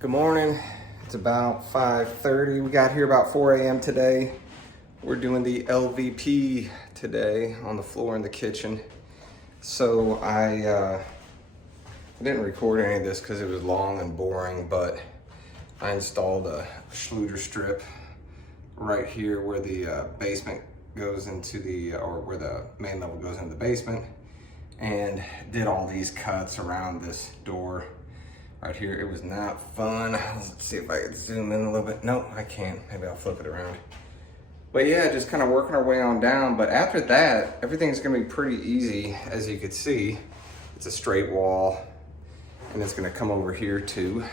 Good morning. It's about 5:30. We got here about 4 a.m. today. We're doing the LVP today on the floor in the kitchen. So I didn't record any of this because it was long and boring, but I installed a Schluter strip right here where the basement goes into or where the main level goes into the basement, and did all these cuts around this door right here. It was not fun. Let's see if I can zoom in a little bit. No, I can't. Maybe I'll flip it around. But yeah, just kind of working our way on down. But after that, everything's gonna be pretty easy. As you can see, it's a straight wall, and it's gonna come over here to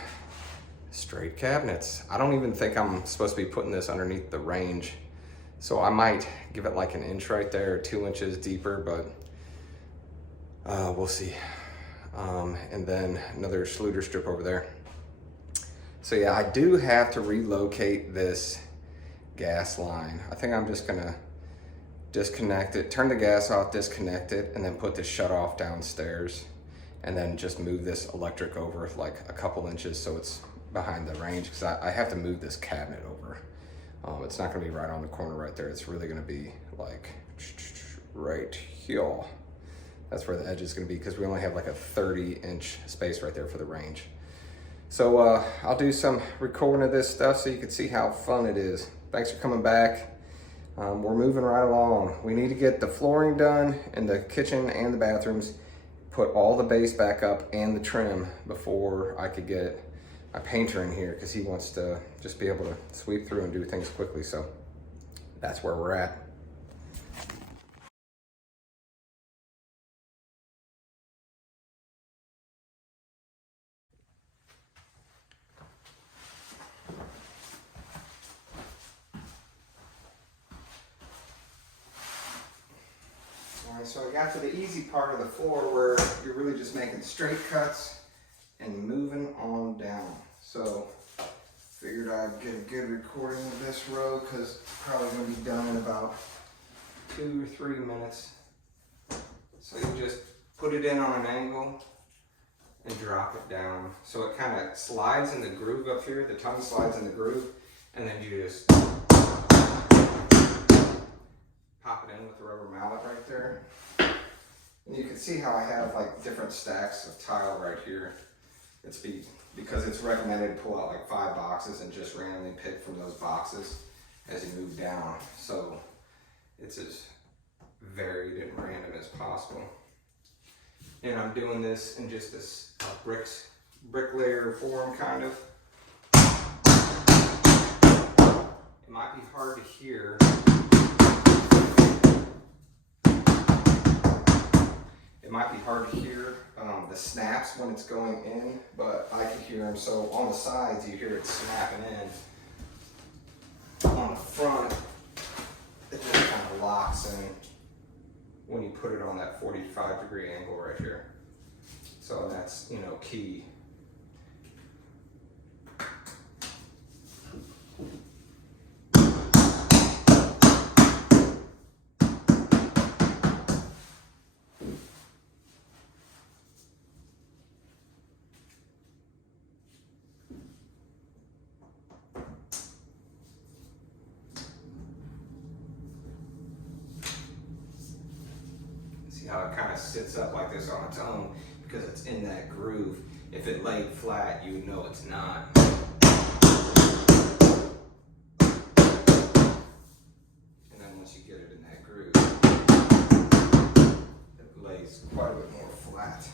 straight cabinets. I don't even think I'm supposed to be putting this underneath the range. So I might give it like an inch right there, or 2 inches deeper, but we'll see. And then another Schluter strip over there. So yeah, I do have to relocate this gas line. I think I'm just gonna disconnect it, turn the gas off, disconnect it, and then put the shut off downstairs, and then just move this electric over like a couple inches so it's behind the range, because I have to move this cabinet over. It's not gonna be right on the corner right there. It's really gonna be like right here. That's where the edge is gonna be, because we only have like a 30-inch space right there for the range. So I'll do some recording of this stuff so you can see how fun it is. Thanks for coming back. We're moving right along. We need to get the flooring done in the kitchen and the bathrooms, put all the base back up and the trim before I could get my painter in here, because he wants to just be able to sweep through and do things quickly. So that's where we're at. So I got to the easy part of the floor where you're really just making straight cuts and moving on down. So figured I'd get a good recording of this row, because it's probably going to be done in about 2 or 3 minutes. So you just put it in on an angle and drop it down. So it kind of slides in the groove up here. The tongue slides in the groove, and then you just pop it in with the rubber mallet right there. And you can see how I have like different stacks of tile right here. It's because it's recommended to pull out like 5 boxes and just randomly pick from those boxes as you move down. So it's as varied and random as possible. And I'm doing this in just this brick layer form, kind of. It might be hard to hear. It might be hard to hear the snaps when it's going in, but I can hear them. So on the sides, you hear it snapping in. On the front, it just kind of locks in when you put it on that 45-degree angle right here. So that's, key. How it kind of sits up like this on its own, because it's in that groove. If it laid flat, you would know it's not. And then once you get it in that groove, it lays quite a bit more flat.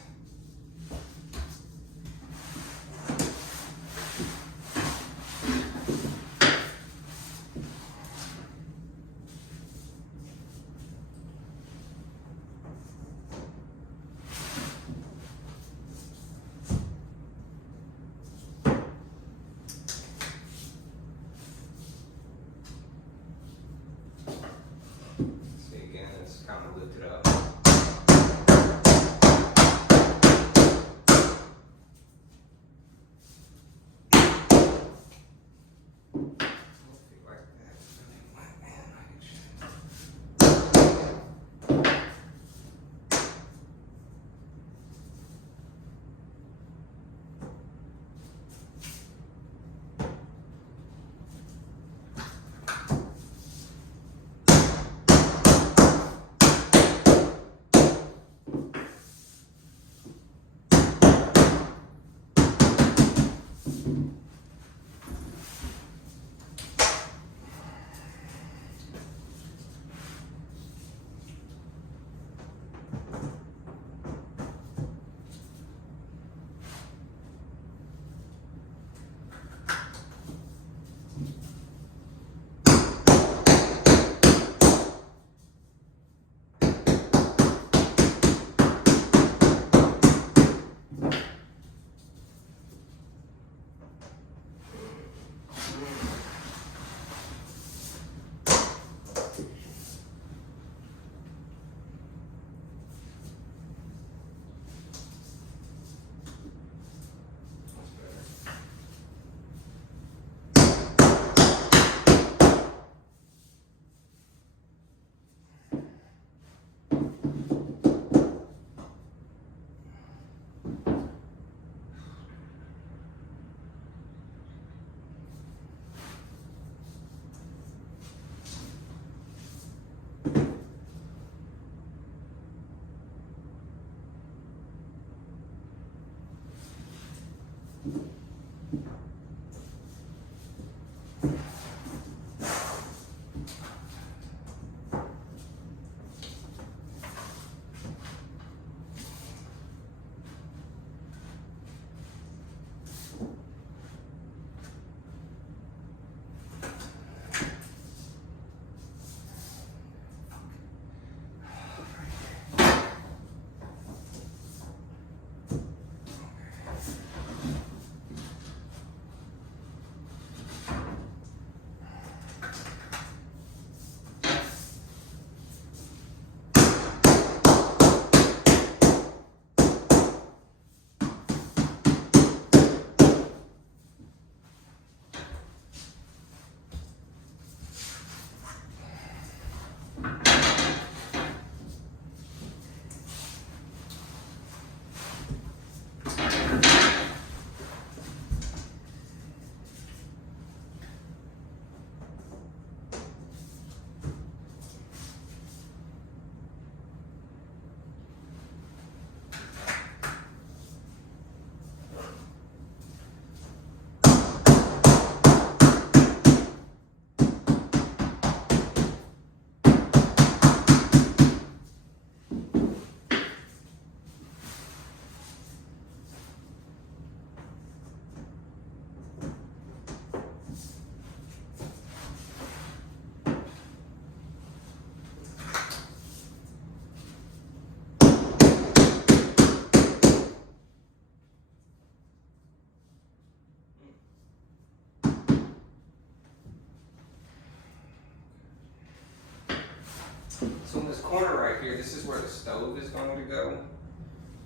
So in this corner right here, this is where the stove is going to go.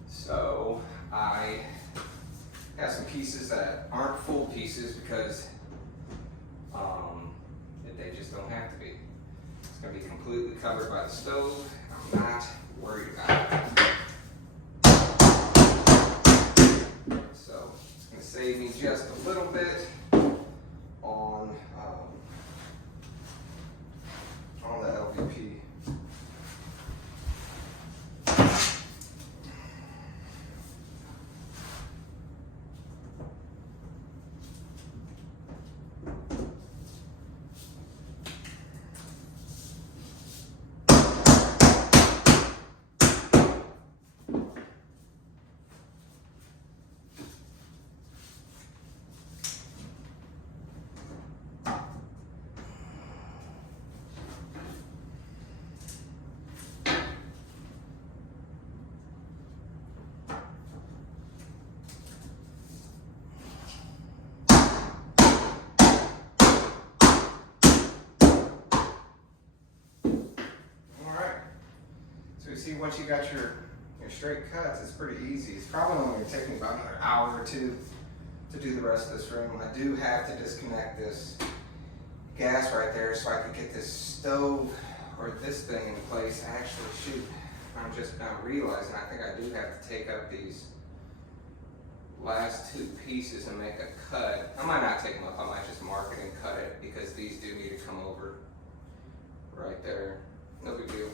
So I have some pieces that aren't full pieces because they just don't have to be. It's going to be completely covered by the stove. I'm not worried about it. So it's going to save me just a little bit on the LVP. See, once you got your straight cuts, it's pretty easy. It's probably only going to take me about another hour or two to do the rest of this room. I do have to disconnect this gas right there so I can get this stove or this thing in place. Actually, shoot, I'm just now realizing I think I do have to take up these last two pieces and make a cut. I might not take them up, I might just mark it and cut it because these do need to come over right there. No big deal.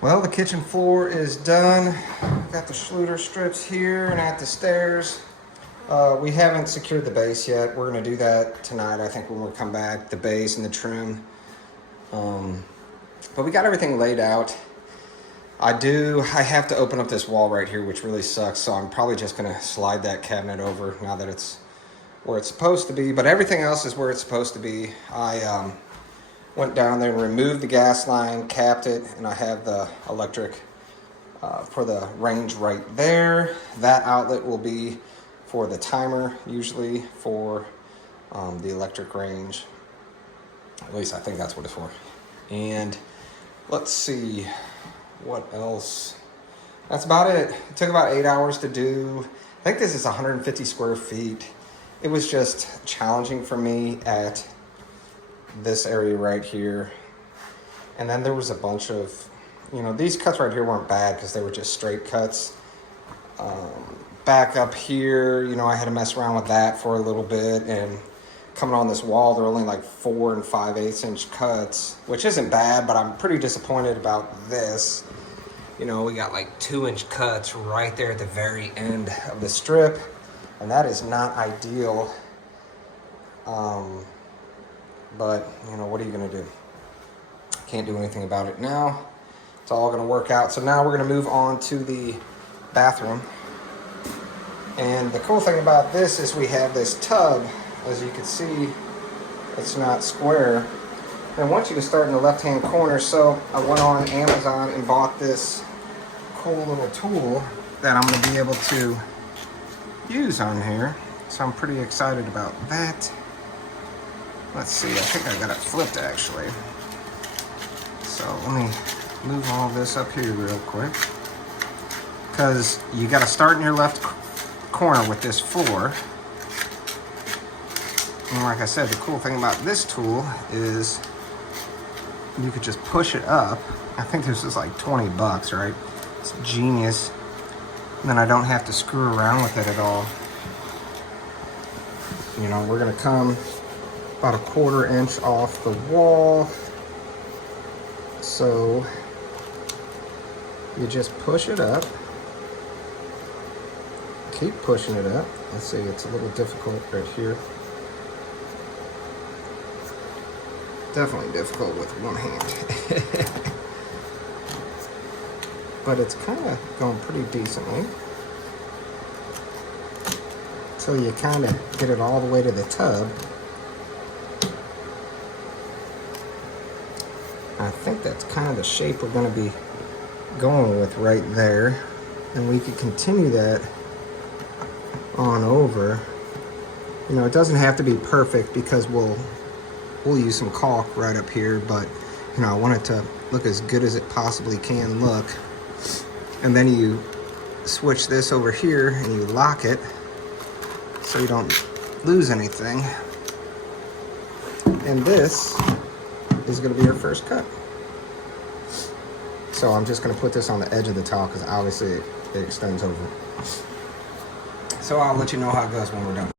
Well, the kitchen floor is done. Got the Schluter strips here and at the stairs. We haven't secured the base yet. We're gonna do that tonight, I think, when we come back, the base and the trim. But we got everything laid out. I have to open up this wall right here, which really sucks, so I'm probably just gonna slide that cabinet over now that it's where it's supposed to be, but everything else is where it's supposed to be. I went down there and removed the gas line, capped it, and I have the electric for the range right there. That outlet will be for the timer, usually for the electric range. At least I think that's what it's for. And let's see, what else? That's about it. It took about 8 hours to do. I think this is 150 square feet. It was just challenging for me at this area right here. And then there was a bunch of, you know, these cuts right here weren't bad because they were just straight cuts. Back up here, you know, I had to mess around with that for a little bit, and coming on this wall, they're only like 4 5/8 inch cuts, which isn't bad, but I'm pretty disappointed about this. You know, we got like 2-inch cuts right there at the very end of the strip, and that is not ideal. But you know, what are you gonna do? Can't do anything about it now. It's all gonna work out. So now we're gonna move on to the bathroom. And the cool thing about this is we have this tub. As you can see, it's not square. I want you to start in the left-hand corner, so I went on Amazon and bought this cool little tool that I'm going to be able to use on here. So I'm pretty excited about that. Let's see, I think I got it flipped actually. So let me move all this up here real quick, because you got to start in your left corner with this floor. And like I said, the cool thing about this tool is you could just push it up. I think this is like 20 bucks, right? It's genius. And then I don't have to screw around with it at all. You know, we're gonna come about 1/4 inch off the wall. So you just push it up. Keep pushing it up. Let's see, it's a little difficult right here. Definitely difficult with one hand. But it's kind of going pretty decently. So you kind of get it all the way to the tub. I think that's kind of the shape we're going to be going with right there. And we could continue that on over. You know, it doesn't have to be perfect because we'll use some caulk right up here, but you know, I want it to look as good as it possibly can look. And then you switch this over here and you lock it so you don't lose anything. And this is going to be our first cut. So I'm just going to put this on the edge of the towel because obviously it extends over. So I'll let you know how it goes when we're done.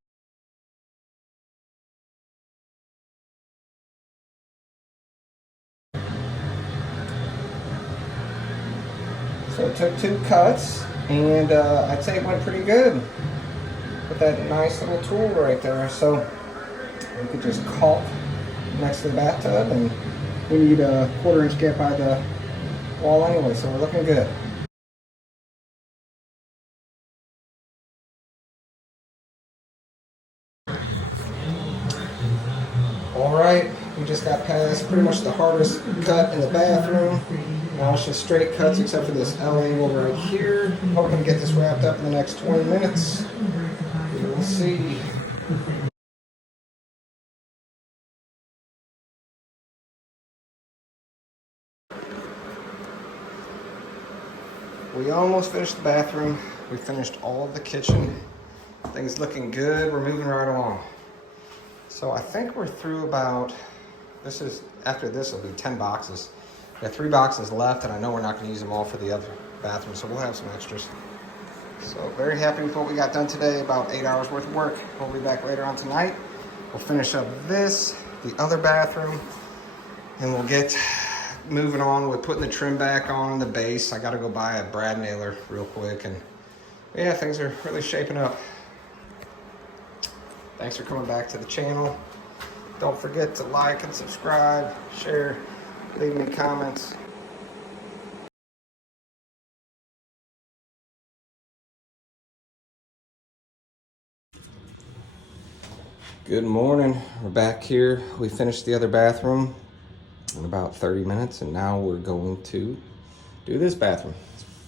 So it took 2 cuts, and I'd say it went pretty good with that nice little tool right there. So we could just caulk next to the bathtub, and we need a 1/4 inch gap by the wall anyway, so we're looking good. All right, we just got past pretty much the hardest cut in the bathroom. Now it's just straight cuts except for this L angle right here. I'm hoping to get this wrapped up in the next 20 minutes. We will see. We almost finished the bathroom. We finished all of the kitchen. Things looking good. We're moving right along. So I think we're through about, after this will be 10 boxes. We got 3 boxes left, and I know we're not going to use them all for the other bathroom, so we'll have some extras. So very happy with what we got done today, about 8 hours worth of work. We'll be back later on tonight. We'll finish up the other bathroom, and we'll get moving on with putting the trim back on the base. I got to go buy a brad nailer real quick, and yeah, things are really shaping up. Thanks for coming back to the channel. Don't forget to like and subscribe, share, leave me comments. Good morning. We're back here. We finished the other bathroom in about 30 minutes, and now we're going to do this bathroom.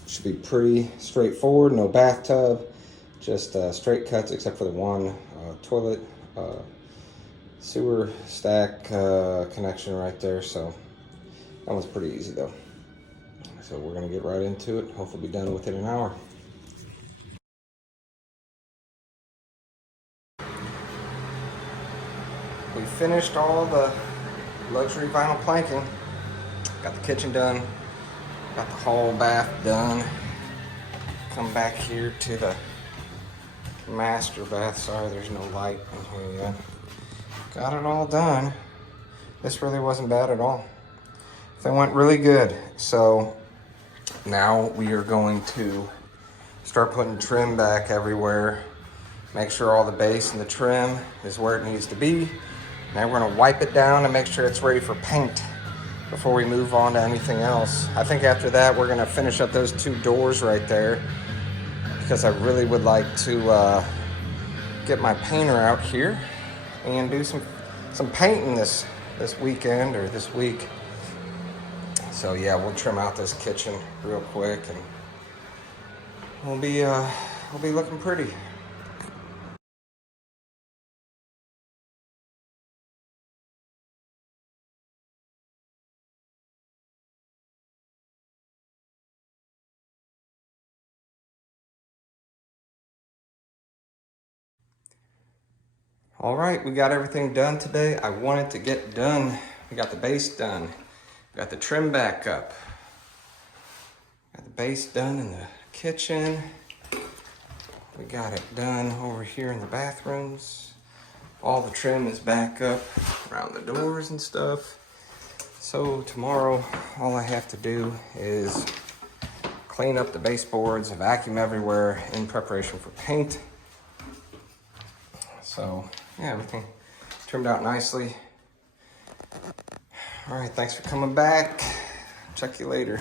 It should be pretty straightforward, no bathtub, just straight cuts except for the one toilet sewer stack connection right there. So that one's pretty easy though. So we're gonna get right into it. Hopefully be done within an hour. We finished all the luxury vinyl planking. Got the kitchen done. Got the whole bath done. Come back here to the master bath. Sorry, there's no light in here yet. Got it all done. This really wasn't bad at all. They went really good. So now we are going to start putting trim back everywhere. Make sure all the base and the trim is where it needs to be. Now we're gonna wipe it down and make sure it's ready for paint before we move on to anything else. I think after that, we're gonna finish up those 2 doors right there because I really would like to get my painter out here and do some painting this weekend or this week. So yeah, we'll trim out this kitchen real quick and we'll be looking pretty. All right, we got everything done today. I wanted to get done. We got the base done. Got the trim back up. Got the base done in the kitchen. We got it done over here in the bathrooms. All the trim is back up around the doors and stuff. So tomorrow, all I have to do is clean up the baseboards, vacuum everywhere in preparation for paint. So yeah, everything turned out nicely. All right, thanks for coming back. Check you later.